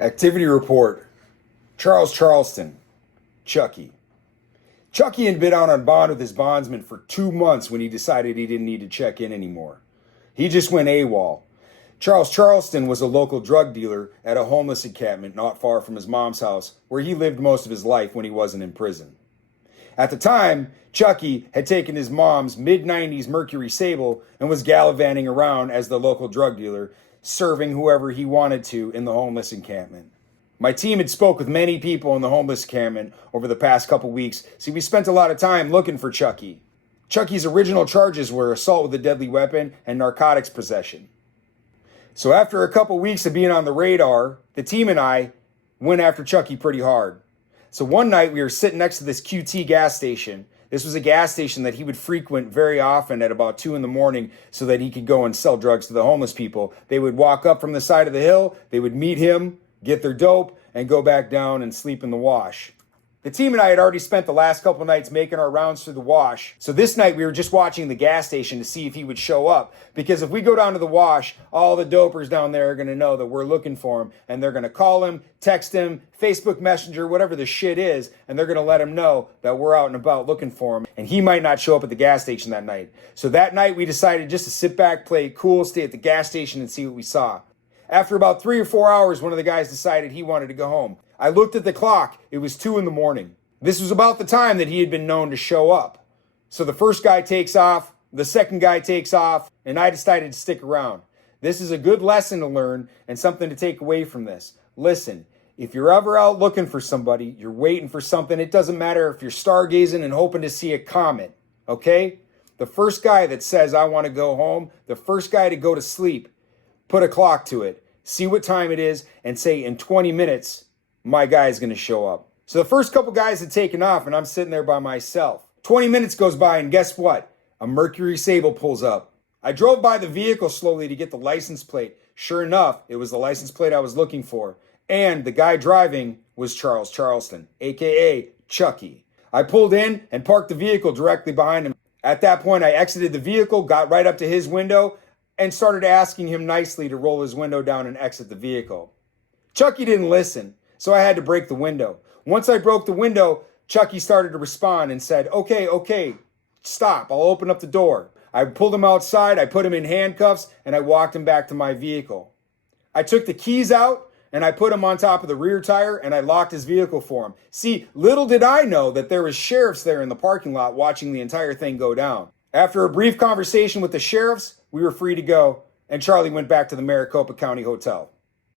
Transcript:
Activity report. Charles Charleston. Chucky. Chucky had been out on bond with his bondsman for 2 months when he decided he didn't need to check in anymore. He just went AWOL. Charles Charleston was a local drug dealer at a homeless encampment not far from his mom's house, where he lived most of his life when he wasn't in prison. At the time, Chucky had taken his mom's mid-90s Mercury Sable and was gallivanting around as the local drug dealer, serving whoever he wanted to in the homeless encampment. My team had spoke with many people in the homeless encampment over the past couple weeks, so we spent a lot of time looking for Chucky. Chucky's original charges were assault with a deadly weapon and narcotics possession. So after a couple weeks of being on the radar, the team and I went after Chucky pretty hard. So one night we were sitting next to this QT gas station. This was a gas station that he would frequent very often at about 2 a.m. so that he could go and sell drugs to the homeless people. They would walk up from the side of the hill, they would meet him, get their dope, and go back down and sleep in the wash. The team and I had already spent the last couple nights making our rounds through the wash. So this night we were just watching the gas station to see if he would show up. Because if we go down to the wash, all the dopers down there are going to know that we're looking for him. And they're going to call him, text him, Facebook Messenger, whatever the shit is. And they're going to let him know that we're out and about looking for him. And he might not show up at the gas station that night. So that night we decided just to sit back, play it cool, stay at the gas station and see what we saw. After about 3 or 4 hours, one of the guys decided he wanted to go home. I looked at the clock. It was 2 a.m. This was about the time that he had been known to show up. So the first guy takes off, the second guy takes off, and I decided to stick around. This is a good lesson to learn and something to take away from this. Listen, if you're ever out looking for somebody, you're waiting for something, it doesn't matter if you're stargazing and hoping to see a comet, okay? The first guy that says, I want to go home, the first guy to go to sleep, put a clock to it, see what time it is, and say in 20 minutes, my guy is going to show up. So the first couple guys had taken off and I'm sitting there by myself. 20 minutes goes by and guess what? A Mercury Sable pulls up. I drove by the vehicle slowly to get the license plate. Sure enough, it was the license plate I was looking for. And the guy driving was Charles Charleston, aka Chucky. I pulled in and parked the vehicle directly behind him. At that point, I exited the vehicle, got right up to his window, and started asking him nicely to roll his window down and exit the vehicle. Chucky didn't listen, so I had to break the window. Once I broke the window, Chucky started to respond and said, okay, stop, I'll open up the door. I pulled him outside, I put him in handcuffs, and I walked him back to my vehicle. I took the keys out, and I put him on top of the rear tire, and I locked his vehicle for him. See, little did I know that there was sheriffs there in the parking lot watching the entire thing go down. After a brief conversation with the sheriffs, we were free to go, and Charlie went back to the Maricopa County Hotel.